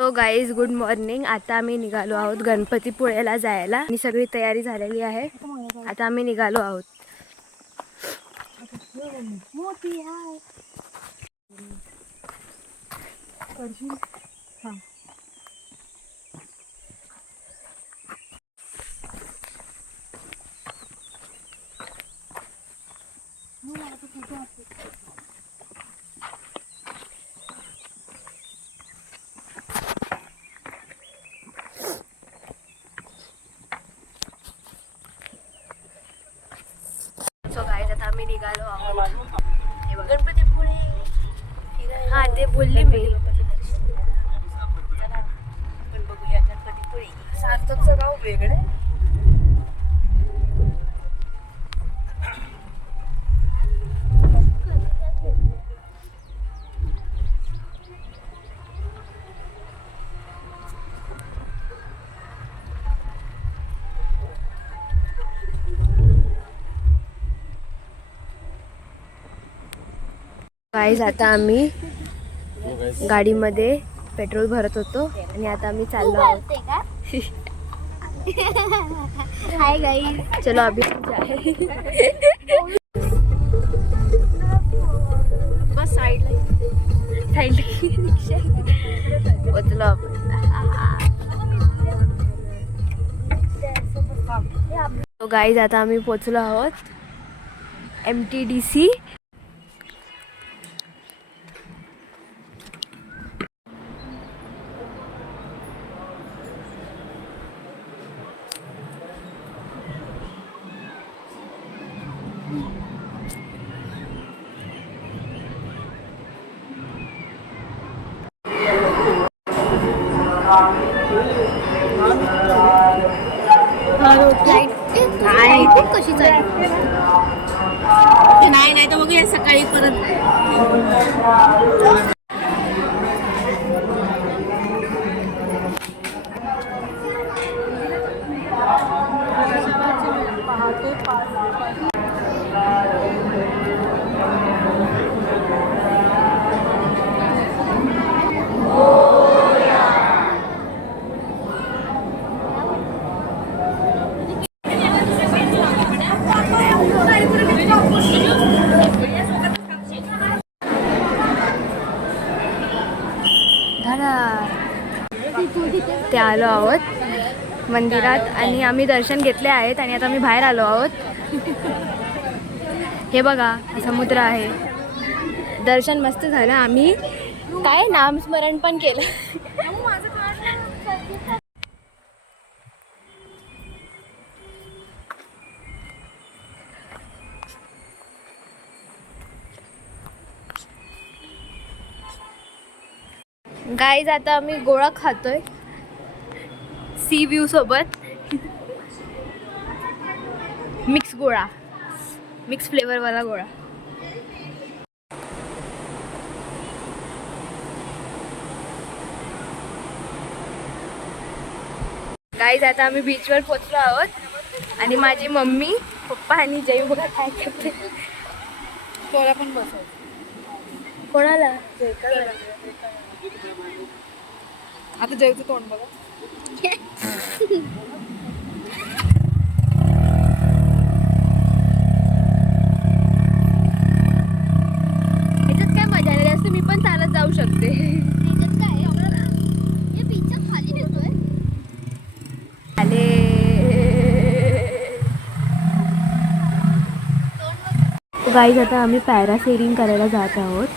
तो guys good morning. आता आम्ही निघालो आहोत गणपतीपुळेला जायला आणि सगळी तयारी झालेली आहे. आता आम्ही निघालो आहोत. सो गाईज आता आम्ही निघालो आहोत. गणपतीपुळे. हा ते बोलली मी. पण बघूया गणपतीपुळे. सार्थकचं गाव वेगळं. गाईज आता आम्ही गाडीमध्ये पेट्रोल भरत होतो आणि आता आम्ही चाललो आहोत. हाय गाईज, चलो अभी जाए. बस साईडला रिक्षा पोचलो आपण. गाईज आता आम्ही पोचलो आहोत MTDC. कशी नाही तर बघूया सकाळी परत. ते आलो आहोत मंदिरात आणि आम्ही दर्शन घेतले आहेत आणि आता आम्ही बाहेर आलो आहोत. हे बघा समुद्र आहे. दर्शन मस्त झालं. आम्ही काय नामस्मरण पण केलं. गाईज आता आम्ही गोळा खातोय सी व्ह्यू सोबत. मिक्स गोळा, मिक्स फ्लेवर वाला गोळा. गाईज आता आम्ही बीचवर पोचलो आहोत आणि माझी मम्मी पप्पा आणि जयू बघा काय करते. कोणाला पण बसव. कोणाला आता जयूचं तोंड बघा. ह्याच्यात काय मजा नाही. असं मी पण चालत जाऊ शकते. ह्याच्यात काय हे बीचच्या खाली नेतोय. आले गाईज आता आम्ही पॅरासेलिंग करायला जात आहोत.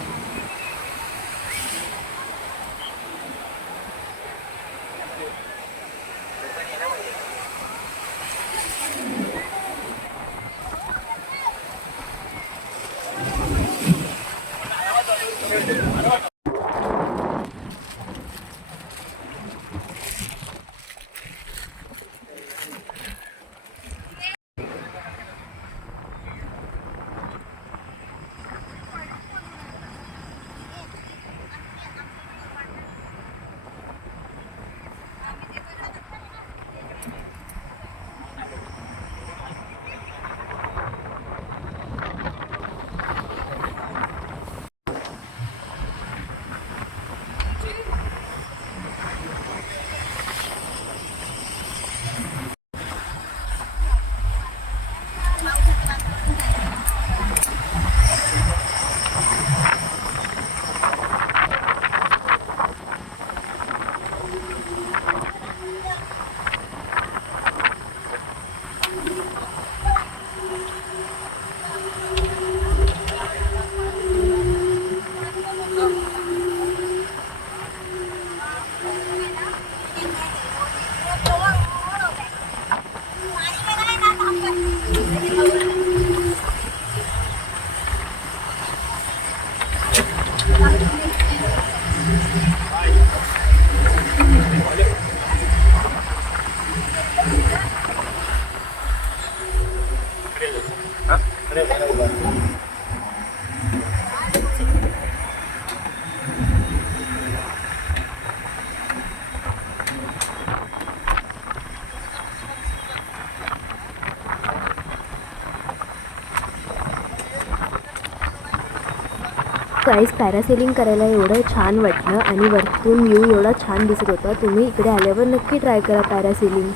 गाईस पॅरासेलिंग करायला एवढं छान वाटलं आणि वरतून व्ह्यू एवढा छान दिसत होता. तुम्ही इकडे आल्यावर नक्की ट्राय करा पॅरासेलिंग.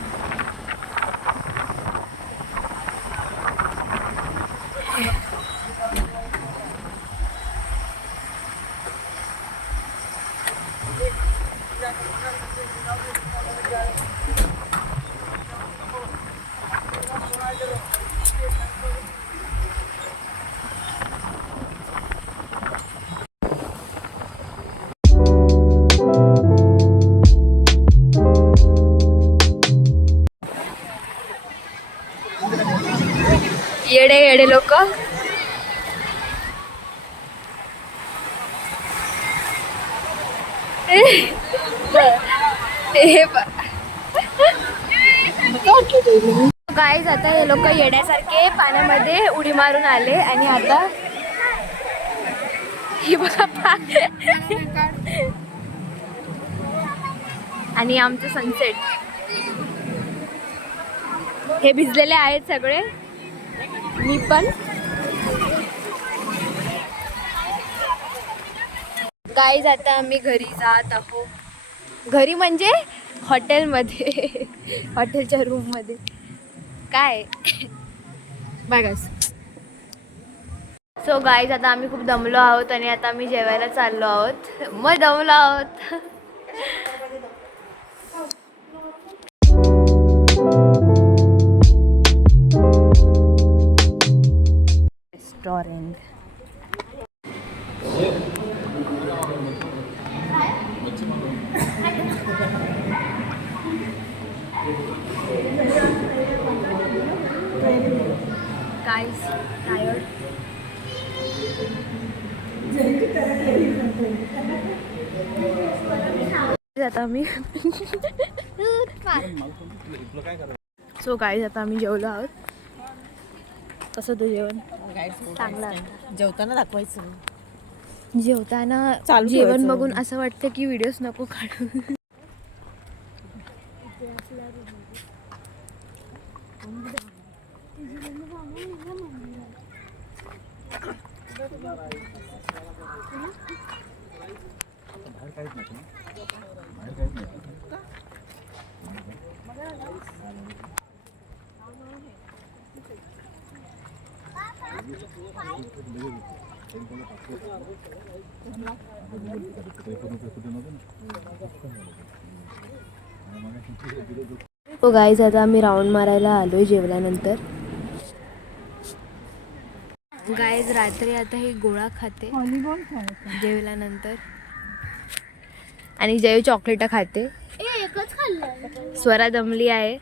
येडे येडे लोक. गाईज आता हे लोक येड्यासारखे पाण्यामध्ये उडी मारून आले आणि आता ही बघा आणि आमचं सनसेट. हे भिजलेले आहेत सगळे, मी पण. गाईज आता आम्ही घरी जात आहोत. घरी म्हणजे हॉटेलमध्ये, हॉटेलच्या रूममध्ये. काय बघा. सो गाईज आता आम्ही खूप दमलो आहोत आणि आता आम्ही जेवायला चाललो आहोत. मग दमलो आहोत. रेस्टॉरंट. Guys, tired. आता आम्ही सो गाईज आता आम्ही जेवलो आहोत. कसं ते जेवण? चांगलं. जेवताना दाखवायचं. जेवताना चालू जेवण ठेवायचं. बघून असं वाटतं की व्हिडिओज नको काढू. हो गाईज आता आम्ही राऊंड मारायला आलोय जेवल्यानंतर. गाईज रात्री आता ही गोळा खाते जेवल्यानंतर आणि जय चॉकलेट खाते. स्वरा दमली आहे.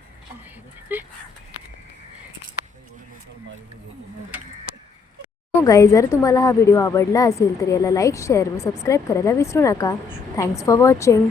हो गाईज जर तुम्हाला हा व्हिडिओ आवडला असेल तर याला लाईक शेअर व सबस्क्राईब करायला विसरू नका. Thanks for watching.